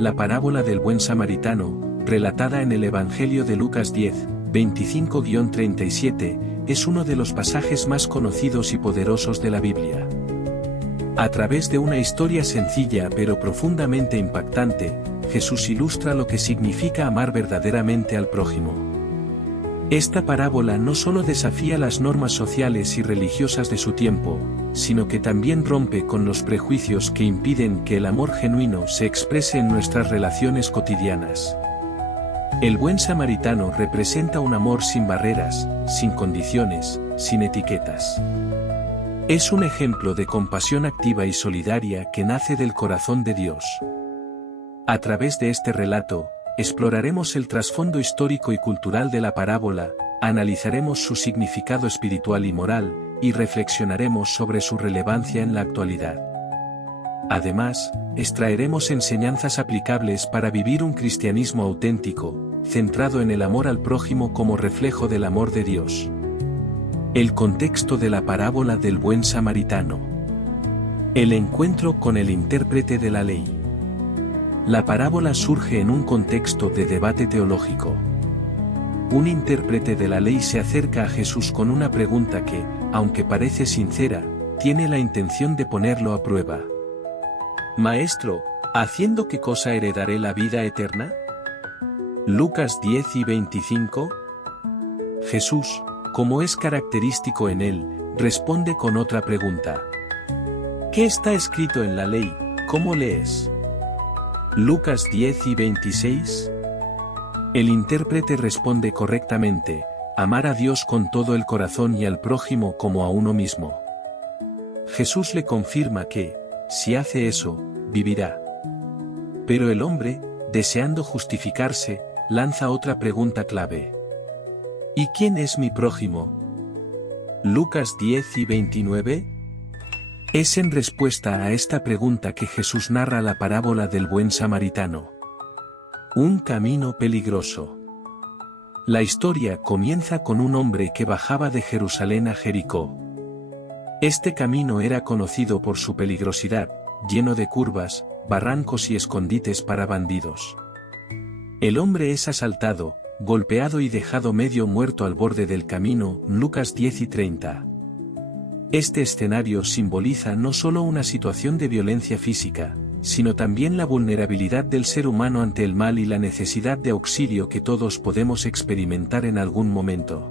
La parábola del buen samaritano, relatada en el Evangelio de Lucas 10, 25-37, es uno de los pasajes más conocidos y poderosos de la Biblia. A través de una historia sencilla pero profundamente impactante, Jesús ilustra lo que significa amar verdaderamente al prójimo. Esta parábola no solo desafía las normas sociales y religiosas de su tiempo, sino que también rompe con los prejuicios que impiden que el amor genuino se exprese en nuestras relaciones cotidianas. El buen samaritano representa un amor sin barreras, sin condiciones, sin etiquetas. Es un ejemplo de compasión activa y solidaria que nace del corazón de Dios. A través de este relato, exploraremos el trasfondo histórico y cultural de la parábola, analizaremos su significado espiritual y moral, y reflexionaremos sobre su relevancia en la actualidad. Además, extraeremos enseñanzas aplicables para vivir un cristianismo auténtico, centrado en el amor al prójimo como reflejo del amor de Dios. El contexto de la parábola del buen samaritano. El encuentro con el intérprete de la ley. La parábola surge en un contexto de debate teológico. Un intérprete de la ley se acerca a Jesús con una pregunta que, aunque parece sincera, tiene la intención de ponerlo a prueba. Maestro, ¿haciendo qué cosa heredaré la vida eterna? Lucas 10 y 25. Jesús, como es característico en él, responde con otra pregunta. ¿Qué está escrito en la ley? ¿Cómo lees? Lucas 10 y 26. El intérprete responde correctamente, amar a Dios con todo el corazón y al prójimo como a uno mismo. Jesús le confirma que, si hace eso, vivirá. Pero el hombre, deseando justificarse, lanza otra pregunta clave. ¿Y quién es mi prójimo? Lucas 10 y 29. Es en respuesta a esta pregunta que Jesús narra la parábola del buen samaritano. Un camino peligroso. La historia comienza con un hombre que bajaba de Jerusalén a Jericó. Este camino era conocido por su peligrosidad, lleno de curvas, barrancos y escondites para bandidos. El hombre es asaltado, golpeado y dejado medio muerto al borde del camino, Lucas 10 y 30. Este escenario simboliza no solo una situación de violencia física, sino también la vulnerabilidad del ser humano ante el mal y la necesidad de auxilio que todos podemos experimentar en algún momento.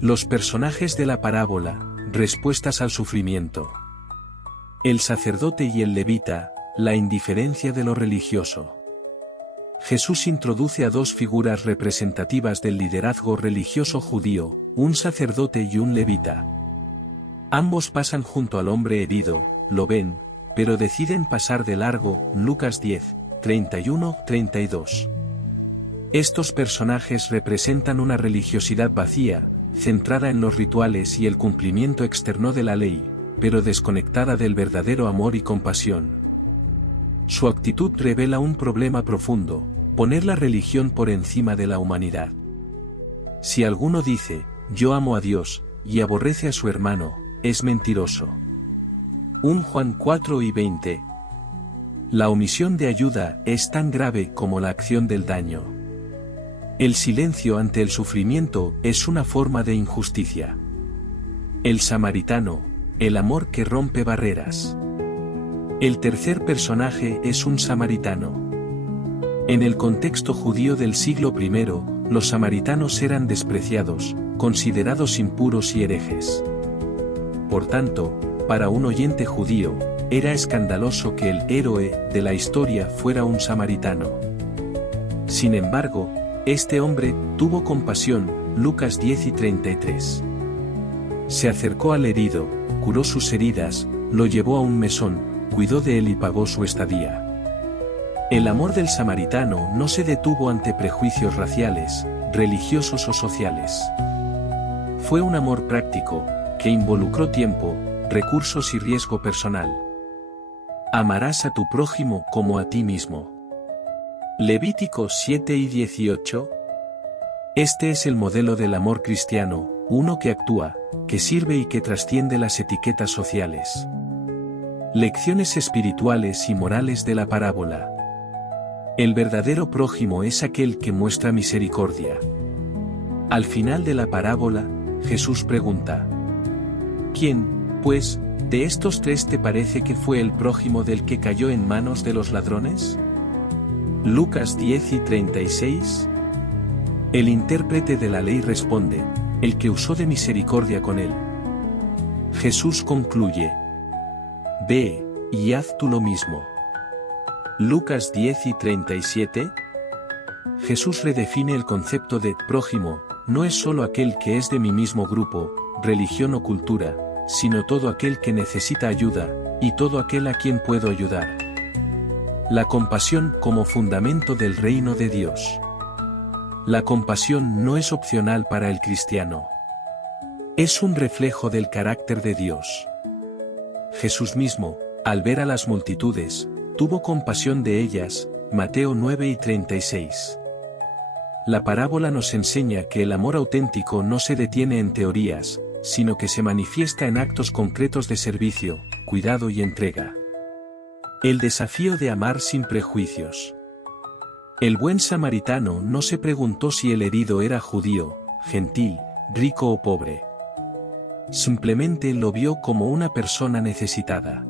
Los personajes de la parábola, respuestas al sufrimiento. El sacerdote y el levita, la indiferencia de lo religioso. Jesús introduce a dos figuras representativas del liderazgo religioso judío, un sacerdote y un levita. Ambos pasan junto al hombre herido, lo ven, pero deciden pasar de largo, Lucas 10, 31-32. Estos personajes representan una religiosidad vacía, centrada en los rituales y el cumplimiento externo de la ley, pero desconectada del verdadero amor y compasión. Su actitud revela un problema profundo, poner la religión por encima de la humanidad. Si alguno dice, yo amo a Dios, y aborrece a su hermano, es mentiroso. 1 Juan 4 y 20. La omisión de ayuda es tan grave como la acción del daño. El silencio ante el sufrimiento es una forma de injusticia. El samaritano, el amor que rompe barreras. El tercer personaje es un samaritano. En el contexto judío del siglo I, los samaritanos eran despreciados, considerados impuros y herejes. Por tanto, para un oyente judío, era escandaloso que el héroe de la historia fuera un samaritano. Sin embargo, este hombre tuvo compasión, Lucas 10 y 33. Se acercó al herido, curó sus heridas, lo llevó a un mesón, cuidó de él y pagó su estadía. El amor del samaritano no se detuvo ante prejuicios raciales, religiosos o sociales. Fue un amor práctico, que involucró tiempo, recursos y riesgo personal. Amarás a tu prójimo como a ti mismo. Levítico 7 y 18. Este es el modelo del amor cristiano, uno que actúa, que sirve y que trasciende las etiquetas sociales. Lecciones espirituales y morales de la parábola. El verdadero prójimo es aquel que muestra misericordia. Al final de la parábola, Jesús pregunta: ¿quién, pues, de estos tres te parece que fue el prójimo del que cayó en manos de los ladrones? Lucas 10:36. El intérprete de la ley responde: el que usó de misericordia con él. Jesús concluye: ve, y haz tú lo mismo. Lucas 10:37. Jesús redefine el concepto de prójimo, no es solo aquel que es de mi mismo grupo, religión o cultura, sino todo aquel que necesita ayuda, y todo aquel a quien puedo ayudar. La compasión como fundamento del reino de Dios. La compasión no es opcional para el cristiano. Es un reflejo del carácter de Dios. Jesús mismo, al ver a las multitudes, tuvo compasión de ellas, Mateo 9:36. La parábola nos enseña que el amor auténtico no se detiene en teorías, sino que se manifiesta en actos concretos de servicio, cuidado y entrega. El desafío de amar sin prejuicios. El buen samaritano no se preguntó si el herido era judío, gentil, rico o pobre. Simplemente lo vio como una persona necesitada.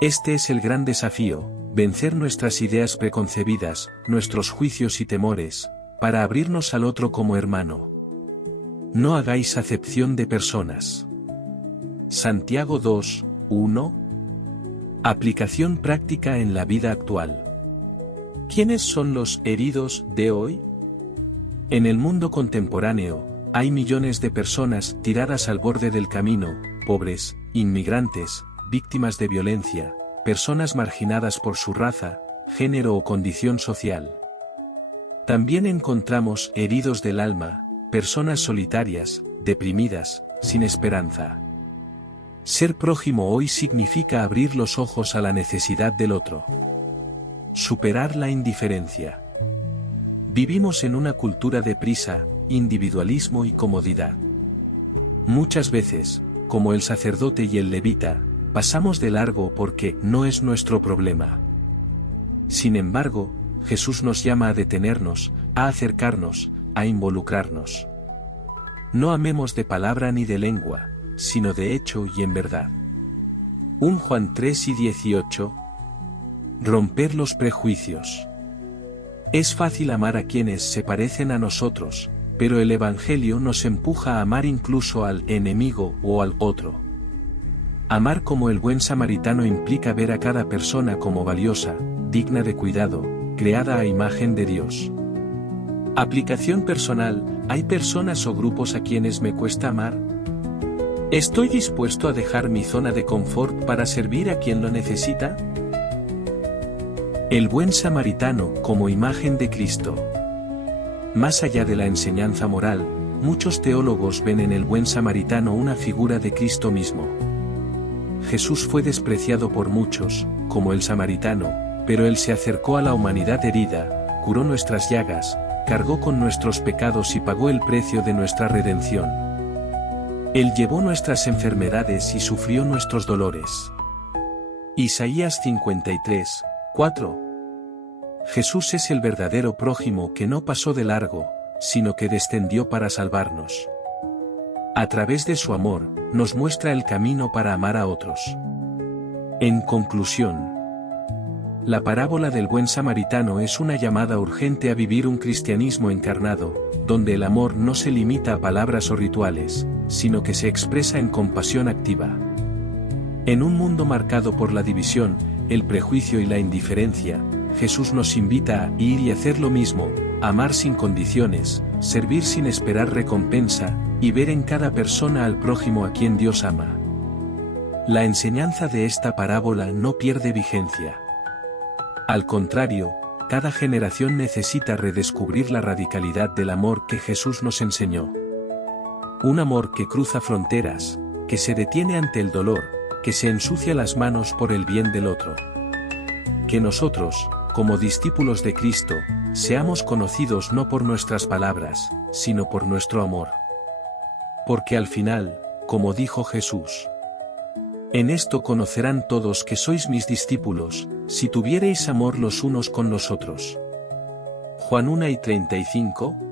Este es el gran desafío, vencer nuestras ideas preconcebidas, nuestros juicios y temores, para abrirnos al otro como hermano. No hagáis acepción de personas. Santiago 2:1. Aplicación práctica en la vida actual. ¿Quiénes son los heridos de hoy? En el mundo contemporáneo, hay millones de personas tiradas al borde del camino, pobres, inmigrantes, víctimas de violencia, personas marginadas por su raza, género o condición social. También encontramos heridos del alma, personas solitarias, deprimidas, sin esperanza. Ser prójimo hoy significa abrir los ojos a la necesidad del otro. Superar la indiferencia. Vivimos en una cultura de prisa, individualismo y comodidad. Muchas veces, como el sacerdote y el levita, pasamos de largo porque no es nuestro problema. Sin embargo, Jesús nos llama a detenernos, a acercarnos, a involucrarnos. No amemos de palabra ni de lengua, sino de hecho y en verdad. 1 Juan 3:18. Romper los prejuicios. Es fácil amar a quienes se parecen a nosotros, pero el Evangelio nos empuja a amar incluso al enemigo o al otro. Amar como el buen samaritano implica ver a cada persona como valiosa, digna de cuidado, creada a imagen de Dios. Aplicación personal: ¿hay personas o grupos a quienes me cuesta amar? ¿Estoy dispuesto a dejar mi zona de confort para servir a quien lo necesita? El buen samaritano como imagen de Cristo. Más allá de la enseñanza moral, muchos teólogos ven en el buen samaritano una figura de Cristo mismo. Jesús fue despreciado por muchos, como el samaritano, pero Él se acercó a la humanidad herida, curó nuestras llagas, cargó con nuestros pecados y pagó el precio de nuestra redención. Él llevó nuestras enfermedades y sufrió nuestros dolores. Isaías 53:4. Jesús es el verdadero prójimo que no pasó de largo, sino que descendió para salvarnos. A través de su amor, nos muestra el camino para amar a otros. En conclusión, la parábola del buen samaritano es una llamada urgente a vivir un cristianismo encarnado, donde el amor no se limita a palabras o rituales, sino que se expresa en compasión activa. En un mundo marcado por la división, el prejuicio y la indiferencia, Jesús nos invita a ir y hacer lo mismo, amar sin condiciones, servir sin esperar recompensa, y ver en cada persona al prójimo a quien Dios ama. La enseñanza de esta parábola no pierde vigencia. Al contrario, cada generación necesita redescubrir la radicalidad del amor que Jesús nos enseñó. Un amor que cruza fronteras, que se detiene ante el dolor, que se ensucia las manos por el bien del otro. Que nosotros, como discípulos de Cristo, seamos conocidos no por nuestras palabras, sino por nuestro amor. Porque al final, como dijo Jesús, en esto conocerán todos que sois mis discípulos, Si tuviereis amor los unos con los otros. Juan 1:35,